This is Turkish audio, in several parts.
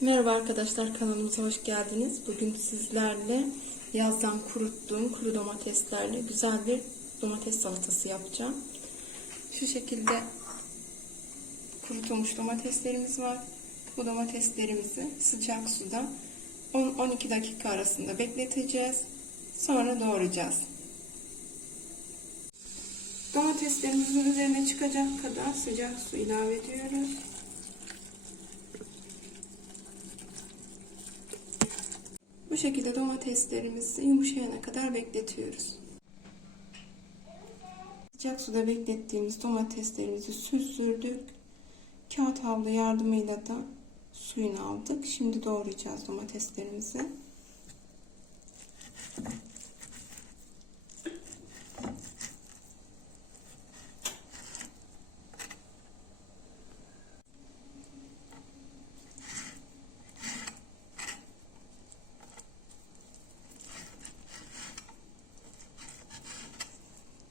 Merhaba arkadaşlar kanalımıza hoş geldiniz. Bugün sizlerle yazdan kuruttuğum kuru domateslerle güzel bir domates salatası yapacağım. Şu şekilde kurutulmuş domateslerimiz var. Bu domateslerimizi sıcak suda 10-12 dakika arasında bekleteceğiz. Sonra doğrayacağız. Domateslerimizin üzerine çıkacak kadar sıcak su ilave ediyoruz. Şekilde domateslerimizi yumuşayana kadar bekletiyoruz. Sıcak suda beklettiğimiz domateslerimizi süzdürdük. Kağıt havlu yardımıyla da suyunu aldık. Şimdi doğrayacağız domateslerimizi.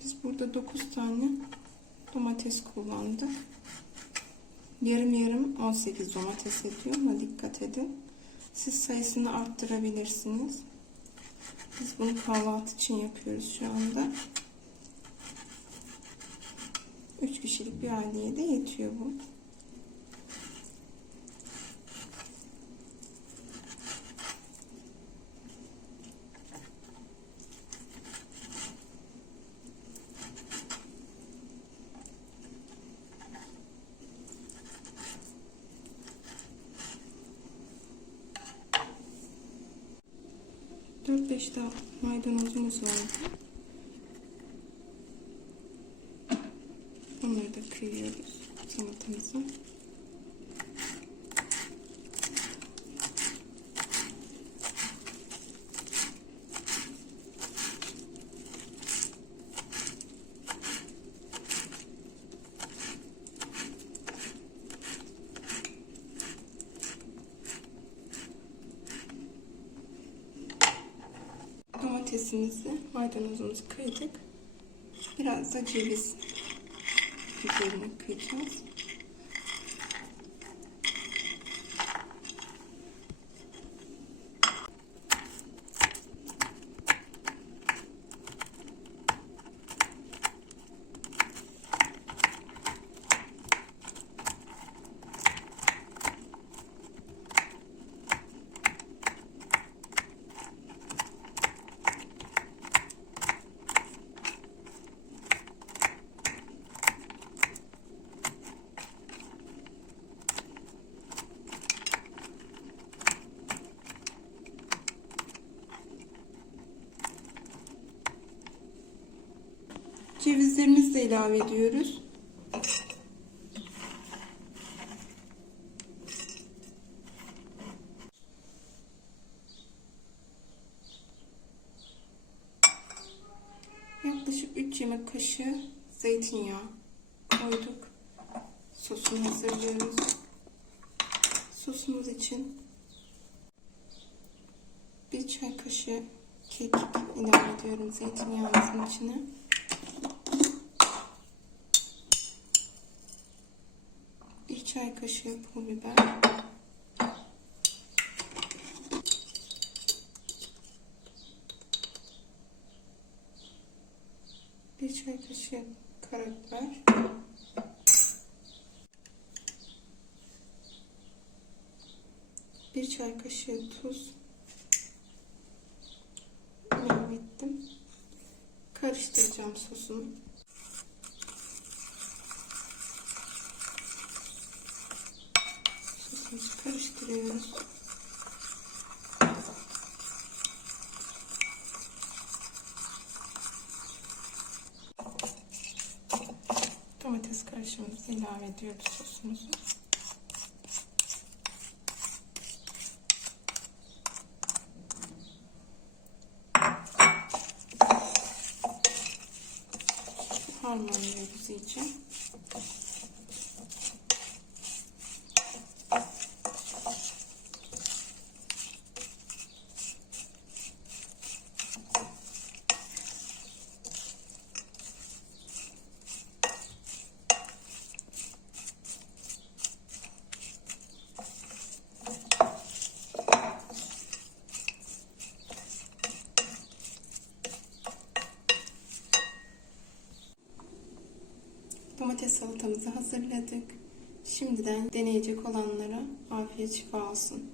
Biz burada 9 tane domates kullandık. Yarım yarım 18 domates ediyor ama dikkat edin. Siz sayısını arttırabilirsiniz. Biz bunu kahvaltı için yapıyoruz şu anda. 3 kişilik bir aileye de yetiyor bu. Dört beş daha maydanozumuz vardı. Onları da kıyıyoruz salatamıza. Domatesimizi, maydanozumuzu kıydık. Biraz da ceviz üzerine kıyacağız. Cevizlerimizi de ilave ediyoruz. Yaklaşık 3 yemek kaşığı zeytinyağı koyduk. Sosunu hazırlıyoruz. Sosumuz için bir çay kaşığı kekik ilave ediyorum zeytinyağımızın içine. Bir çay kaşığı pul biber. Bir çay kaşığı karabiber. Bir çay kaşığı tuz. ilave ettim. Karıştıracağım sosunu. Karıştırıyoruz. Domates karışımımızı ilave ediyoruz sosumuzu. Harmanlıyoruz iyice. Domates salatamızı hazırladık. Şimdiden deneyecek olanlara afiyet şifa olsun.